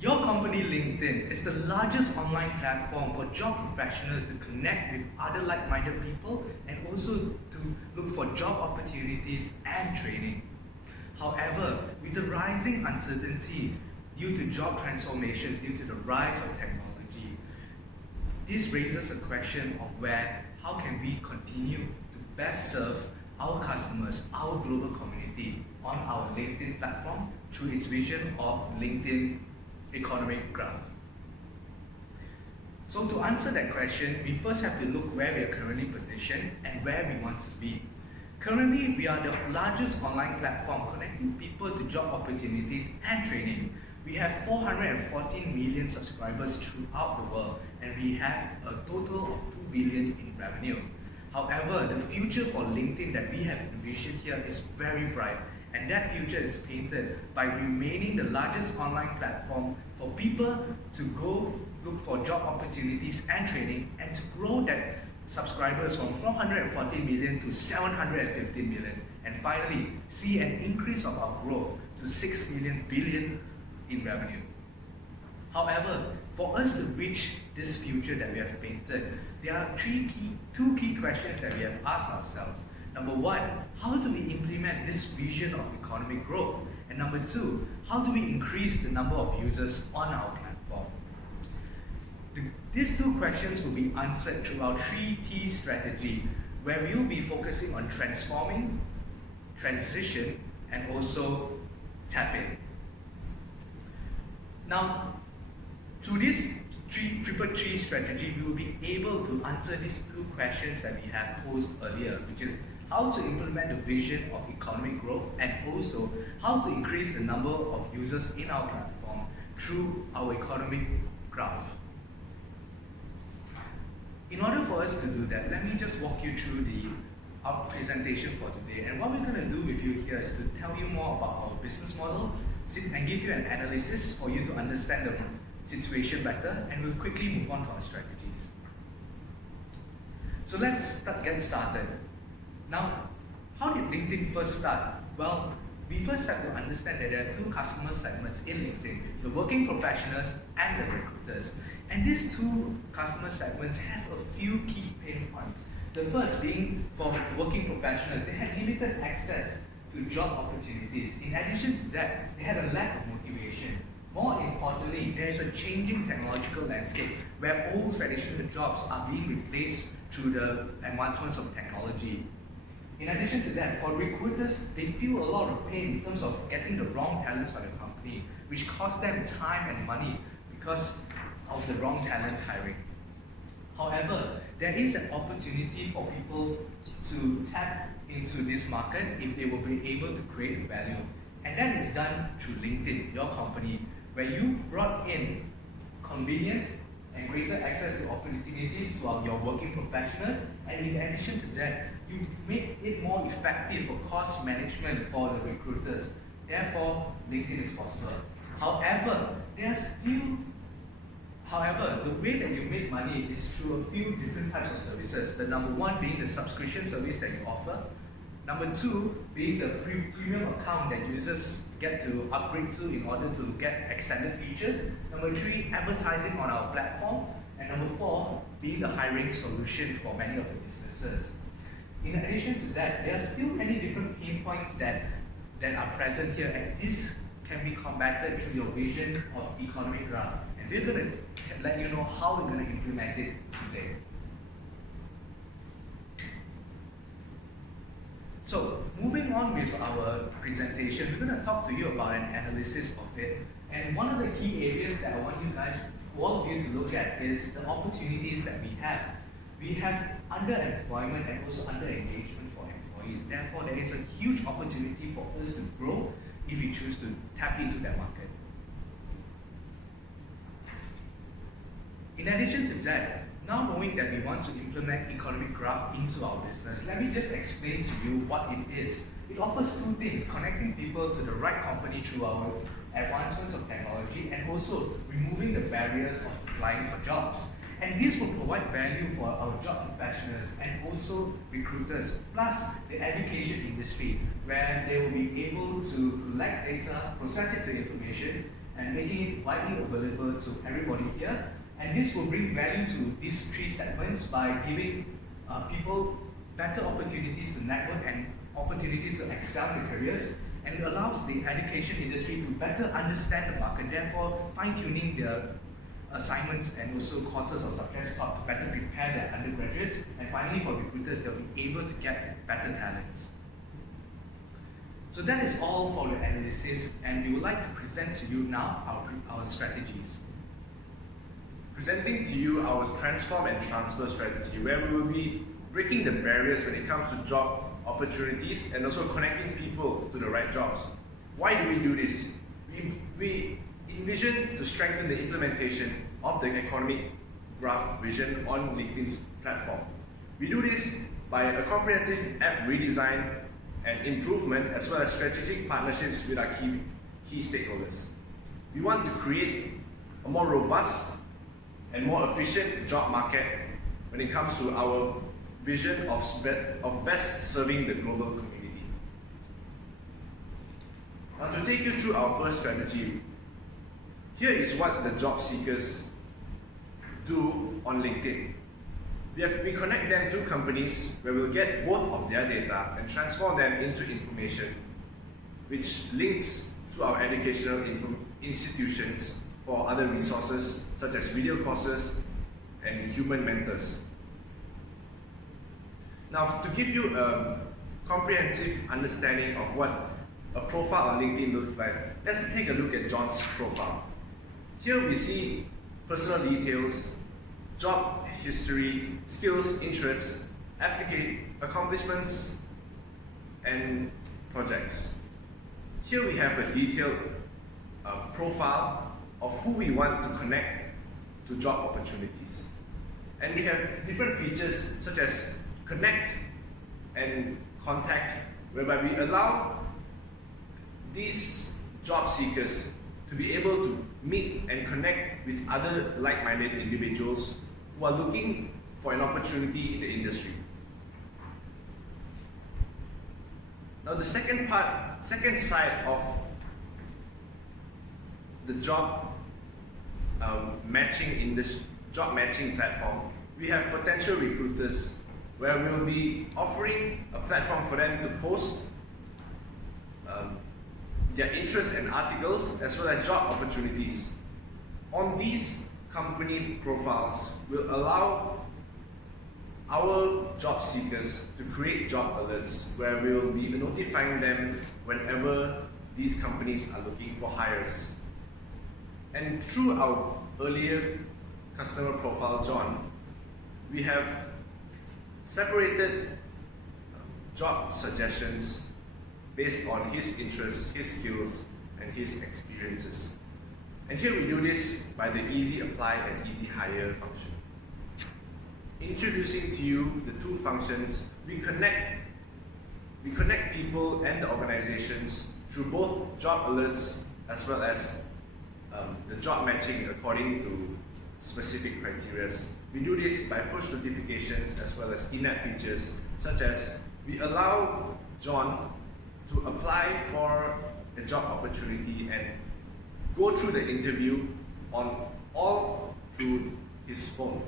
Your company LinkedIn is the largest online platform for job professionals to connect with other like-minded people and also to look for job opportunities and training. However, with the rising uncertainty due to job transformations due to the rise of technology, this raises a question of how can we continue to best serve our customers, our global community on our LinkedIn platform through its vision of LinkedIn economic graph. So to answer that question, we first have to look where we are currently positioned and where we want to be. Currently, we are the largest online platform connecting people to job opportunities and training. We have 414 million subscribers throughout the world, and we have a total of 2 billion in revenue. However, the future for LinkedIn that we have envisioned here is very bright, and that future is painted by remaining the largest online platform for people to go look for job opportunities and training, and to grow that subscribers from 414 million to 715 million, and finally see an increase of our growth to 6 billion in revenue. However, for us to reach this future that we have painted, there are two key questions that we have asked ourselves. Number one, how do we implement this vision of economic growth? And number two, how do we increase the number of users on our platform? These two questions will be answered through our 3T strategy, where we will be focusing on transforming, transition, and also tap in. Now, through this triple tree strategy, we will be able to answer these two questions that we have posed earlier, which is how to implement the vision of economic growth and also how to increase the number of users in our platform through our economic graph. In order for us to do that, let me just walk you through our presentation for today. And what we're going to do with you here is to tell you more about our business model and give you an analysis for you to understand the situation better, and we'll quickly move on to our strategies. So let's get started. Now, how did LinkedIn first start? Well, we first have to understand that there are two customer segments in LinkedIn, the working professionals and the recruiters. And these two customer segments have a few key pain points. The first being for working professionals, they had limited access to job opportunities. In addition to that, they had a lack of motivation. More importantly, there is a changing technological landscape where old traditional jobs are being replaced through the advancements of technology. In addition to that, for recruiters, they feel a lot of pain in terms of getting the wrong talents for the company, which costs them time and money because of the wrong talent hiring. However, there is an opportunity for people to tap into this market if they will be able to create value. And that is done through LinkedIn, your company, where you brought in convenience and greater access to opportunities to your working professionals, and in addition to that, you make it more effective for cost management for the recruiters. Therefore, LinkedIn is possible. However, the way that you make money is through a few different types of services. The number one being the subscription service that you offer. Number two being the premium account that users get to upgrade to in order to get extended features. Number three, advertising on our platform. And number four, being the hiring solution for many of the businesses. In addition to that, there are still many different pain points that are present here, and this can be combated through your vision of economic graph. And we're going to let you know how we're going to implement it today. So, moving on with our presentation, we're going to talk to you about an analysis of it. And one of the key areas that I want you guys, all of you, to look at is the opportunities that we have. We have underemployment and also under-engagement for employees. Therefore, there is a huge opportunity for us to grow if we choose to tap into that market. In addition to that, now knowing that we want to implement economic graph into our business, let me just explain to you what it is. It offers two things: connecting people to the right company through our advancements of technology, and also removing the barriers of applying for jobs. And this will provide value for our job professionals and also recruiters, plus the education industry, where they will be able to collect data, process it to information, and making it widely available to everybody here. And this will bring value to these three segments by giving people better opportunities to network and opportunities to excel in their careers, and it allows the education industry to better understand the market, therefore fine-tuning their assignments and also courses or subjects taught to better prepare their undergraduates, and finally for recruiters, they'll be able to get better talents. So that is all for the analysis, and we would like to present to you now our strategies. Presenting to you our transform and transfer strategy, where we will be breaking the barriers when it comes to job opportunities and also connecting people to the right jobs. Why do we do this? We envision to strengthen the implementation of the economic graph vision on LinkedIn's platform. We do this by a comprehensive app redesign and improvement, as well as strategic partnerships with our key stakeholders. We want to create a more robust and more efficient job market when it comes to our vision of best serving the global community. Now, to take you through our first strategy, here is what the job seekers do on LinkedIn. We connect them to companies where we'll get both of their data and transform them into information, which links to our educational institutions for other resources such as video courses and human mentors. Now, to give you a comprehensive understanding of what a profile on LinkedIn looks like, let's take a look at John's profile. Here we see personal details, job history, skills, interests, accomplishments, and projects. Here we have a detailed profile of who we want to connect to job opportunities. And we have different features such as connect and contact, whereby we allow these job seekers to be able to meet and connect with other like-minded individuals who are looking for an opportunity in the industry. Now, the second side of the job matching platform, we have potential recruiters, where we will be offering a platform for them to post their interests and articles, as well as job opportunities. On these company profiles will allow our job seekers to create job alerts, where we will be notifying them whenever these companies are looking for hires. And through our earlier customer profile, John, we have separated job suggestions based on his interests, his skills, and his experiences. And here we do this by the Easy Apply and Easy Hire function. Introducing to you the two functions, we connect people and the organizations through both job alerts as well as the job matching according to specific criteria. We do this by push notifications as well as in-app features, such as we allow John to apply for a job opportunity and go through the interview all through his phone.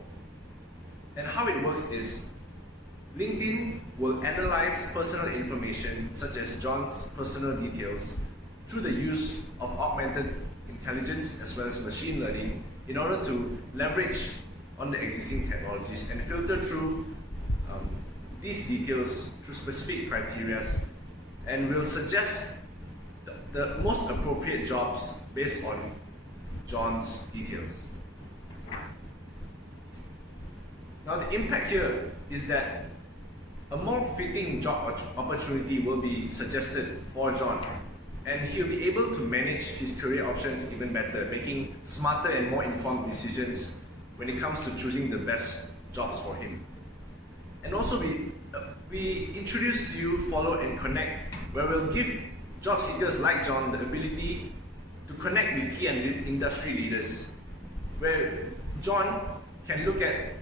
And how it works is, LinkedIn will analyze personal information such as John's personal details through the use of augmented intelligence as well as machine learning in order to leverage on the existing technologies and filter through these details through specific criteria, and will suggest the most appropriate jobs based on John's details. Now, the impact here is that a more fitting job opportunity will be suggested for John, and he'll be able to manage his career options even better, making smarter and more informed decisions when it comes to choosing the best jobs for him. And also, we introduce to you Follow and Connect, where we'll give job seekers like John the ability to connect with key and industry leaders, where John can look at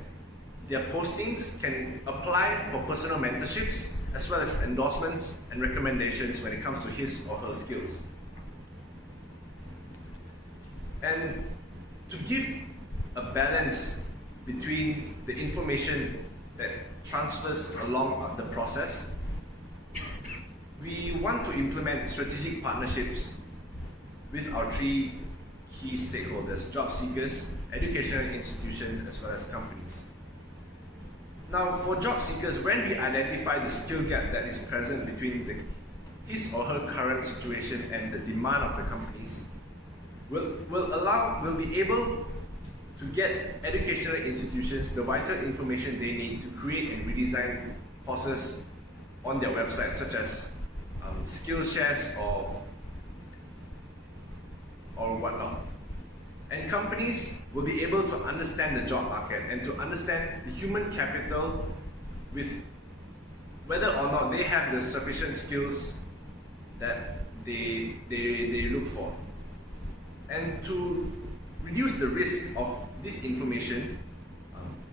their postings, can apply for personal mentorships, as well as endorsements and recommendations when it comes to his or her skills. And to give a balance between the information that transfers along the process, we want to implement strategic partnerships with our three key stakeholders: job seekers, educational institutions, as well as companies. Now, for job seekers, when we identify the skill gap that is present between his or her current situation and the demand of the companies, we'll be able to get educational institutions the vital information they need to create and redesign courses on their website, such as Skillshares or whatnot. And companies will be able to understand the job market and to understand the human capital with whether or not they have the sufficient skills that they look for. And to reduce the risk of this information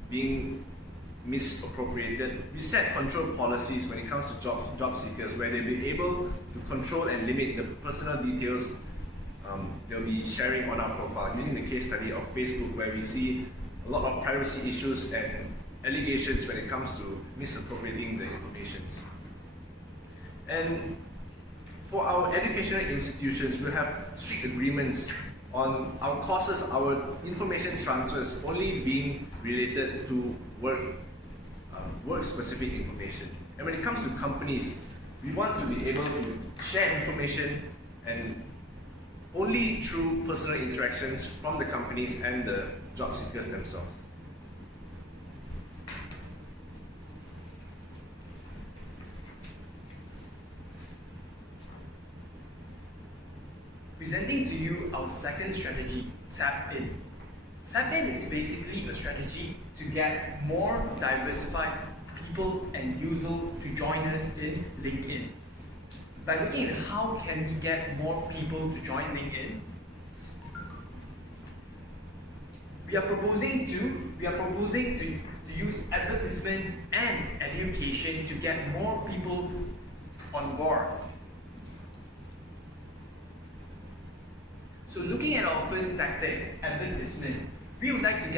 being misappropriated, we set control policies when it comes to job seekers, where they'll be able to control and limit the personal details they'll be sharing on our profile, using the case study of Facebook, where we see a lot of privacy issues and allegations when it comes to misappropriating the information. And for our educational institutions, we have strict agreements on our courses, our information transfers only being related to work-specific information. And when it comes to companies, we want to be able to share information and only through personal interactions from the companies and the job seekers themselves. Presenting to you our second strategy, Tap In. Tap In is basically a strategy to get more diversified people and users to join us in LinkedIn. By looking at how can we get more people to join LinkedIn, we are proposing to use advertisement and education to get more people on board. So looking at our first tactic, advertisement, we would like to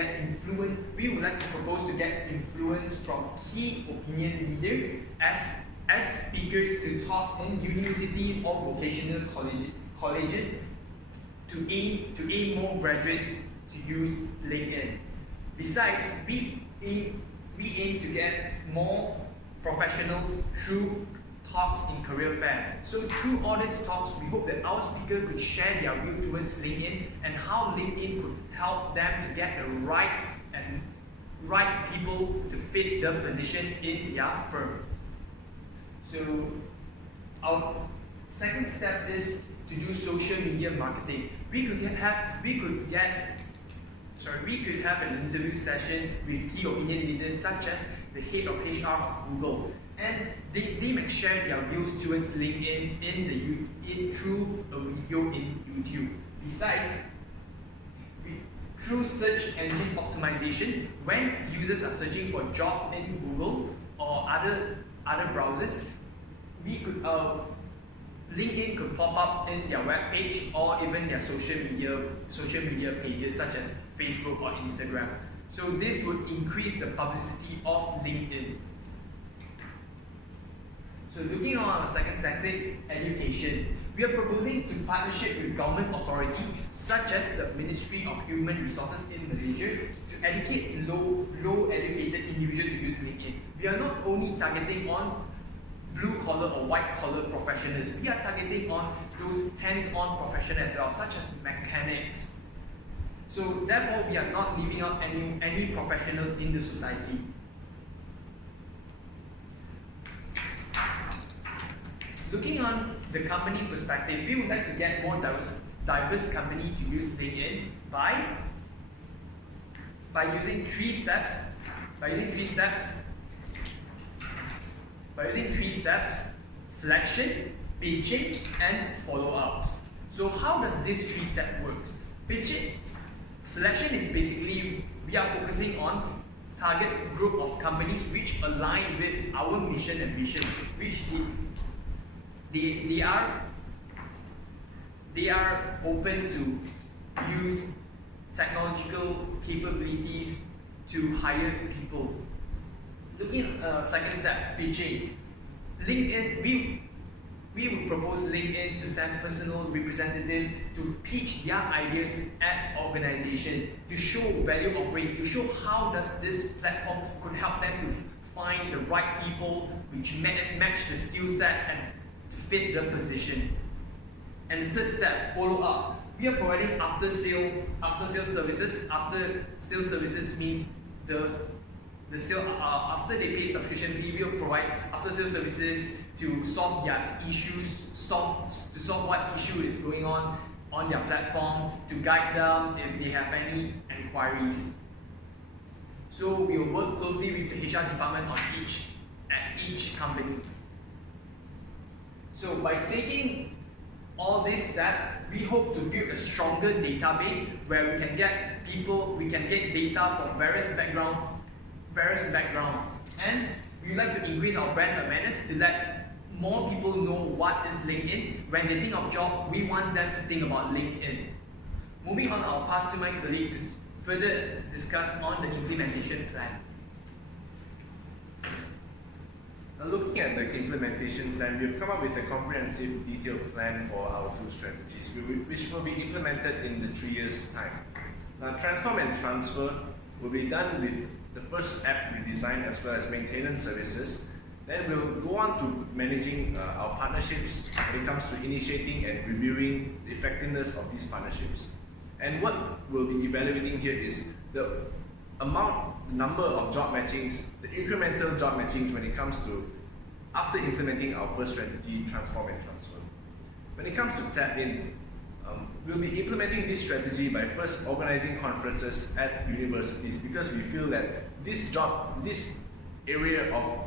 propose to get influence from key opinion leaders as speakers to talk in university or vocational colleges to aim more graduates to use LinkedIn. Besides, we aim to get more professionals through talks in career fair. So through all these talks, we hope that our speaker could share their view towards LinkedIn and how LinkedIn could help them to get the right people to fit the position in their firm. So our second step is to do social media marketing. We could have an interview session with key opinion leaders such as the head of HR of Google, and they may share their views towards LinkedIn through a video in YouTube. Besides, through search engine optimization, when users are searching for a job in Google or other browsers, LinkedIn could pop up in their web page or even their social media pages such as Facebook or Instagram. So this would increase the publicity of LinkedIn. So looking on our second tactic, education, we are proposing to partnership with government authorities such as the Ministry of Human Resources in Malaysia to educate low educated individuals to use LinkedIn. We are not only targeting on blue collar or white collar professionals, we are targeting on those hands-on professionals as well, such as mechanics. So therefore, we are not leaving out any professionals in the society. Looking on the company perspective, we would like to get more diverse company to use LinkedIn by using three steps. Selection, pitching, and follow-ups. So how does this three-step work? Pitching, selection is basically we are focusing on target group of companies which align with our mission and vision, which they are open to use technological capabilities to hire people. Looking at second step, pitching. LinkedIn, we would propose LinkedIn to send personal representative to pitch their ideas at organization, to show value offering, to show how does this platform could help them to find the right people which match the skill set and to fit the position. And the third step, follow up. We are providing after sale services. After sale services means the sale after they pay subscription fee, we will provide after sale services to solve their issues, to solve what issue is going on their platform, to guide them if they have any inquiries. So we will work closely with the HR department at each company. So by taking all this steps, we hope to build a stronger database where we can get data from various background, and we would like to increase our brand awareness to let more people know what is LinkedIn. When they think of job, we want them to think about LinkedIn. Moving on, I'll pass to my colleague to further discuss on the implementation plan. Now, looking at the implementation plan, we've come up with a comprehensive detailed plan for our two strategies, which will be implemented in the 3 years' time. Now, transform and transfer will be done with the first app we design as well as maintenance services. Then we'll go on to managing our partnerships when it comes to initiating and reviewing the effectiveness of these partnerships. And what we'll be evaluating here is the number of job matchings, the incremental job matchings when it comes to after implementing our first strategy, transform and transfer. When it comes to tap in, we'll be implementing this strategy by first organizing conferences at universities, because we feel that this area of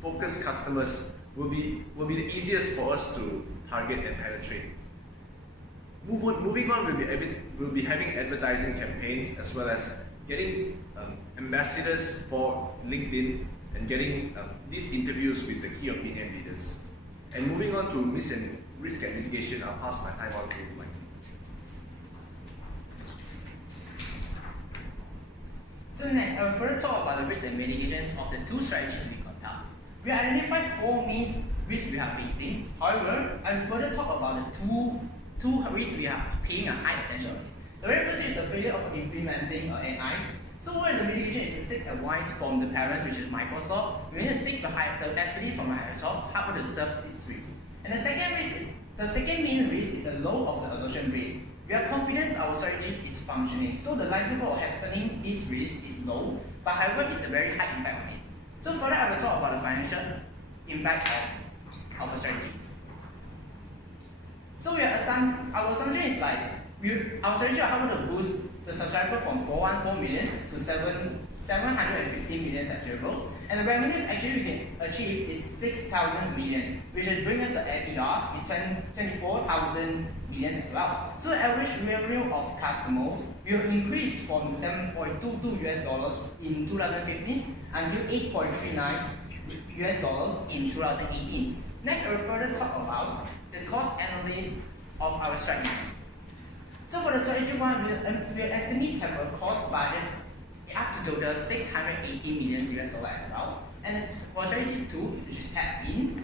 focused customers will be the easiest for us to target and penetrate. Moving on, we'll be having advertising campaigns as well as getting ambassadors for LinkedIn and getting these interviews with the key opinion leaders. And moving on to risk and mitigation, I'll pass my time on to Mike. So next, I will further talk about the risk and mitigations of the two strategies we conduct. We identified four main risks we are facing. However, I will further talk about the two risks we are paying a high attention on. The very first is the failure of implementing AIs. So what is the mitigation is to seek advice from the parents, which is Microsoft. We need to seek the expertise from Microsoft, how to serve these risks. And the second main risk is the low of the adoption rates. We are confident our strategies is functioning, so the likelihood of happening this risk is low, but however, it's a very high impact on it. So further, I will talk about the financial impact of our strategies. So our assumption is like our strategy will help to boost the subscriber from 414 million to 750 million subscribers, and the revenues actually we can achieve is 6,000 million, which is bring us the EBITDAs is 24,000 million as well. So the average revenue of customers will increase from $7.22 in 2015 until $8.39 in 2018. Next, I will further talk about the cost analysis of our strategies. So for the strategy one, we estimate have a cost budget up to total $680 million as well. And for strategy 2, which is tap-ins,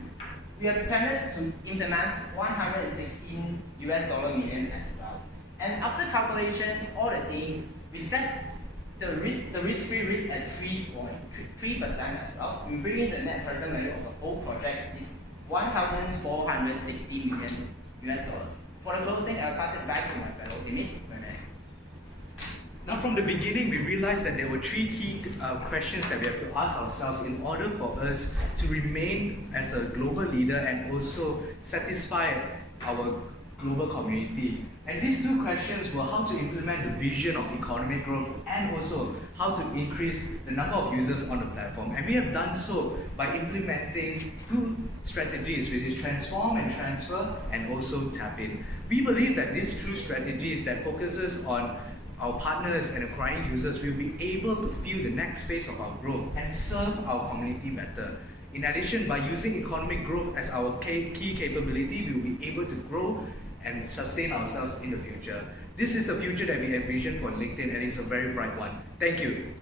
we have plans to implement $116 million as well. And after calculations, all the things, we set the risk-free risk at 3.3% as well. We bring in the net present value of the whole project is $1,460 million. For the closing, I'll pass it back to my fellow teammates. Now, from the beginning, we realized that there were three key questions that we have to ask ourselves in order for us to remain as a global leader and also satisfy our global community. And these two questions were how to implement the vision of economic growth and also how to increase the number of users on the platform. And we have done so by implementing two strategies, which is transform and transfer and also tap in. We believe that these two strategies that focuses on our partners and acquiring users will be able to fuel the next phase of our growth and serve our community better. In addition, by using economic growth as our key capability, we will be able to grow and sustain ourselves in the future. This is the future that we envision for LinkedIn, and it's a very bright one. Thank you.